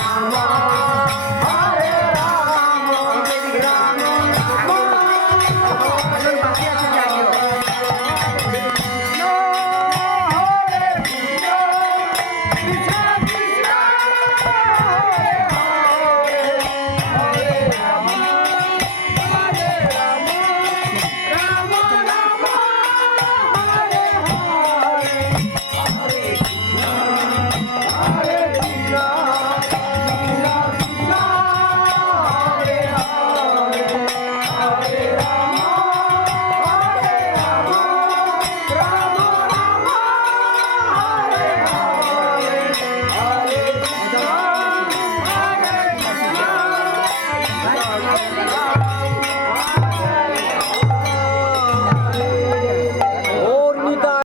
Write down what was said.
I'm Rama.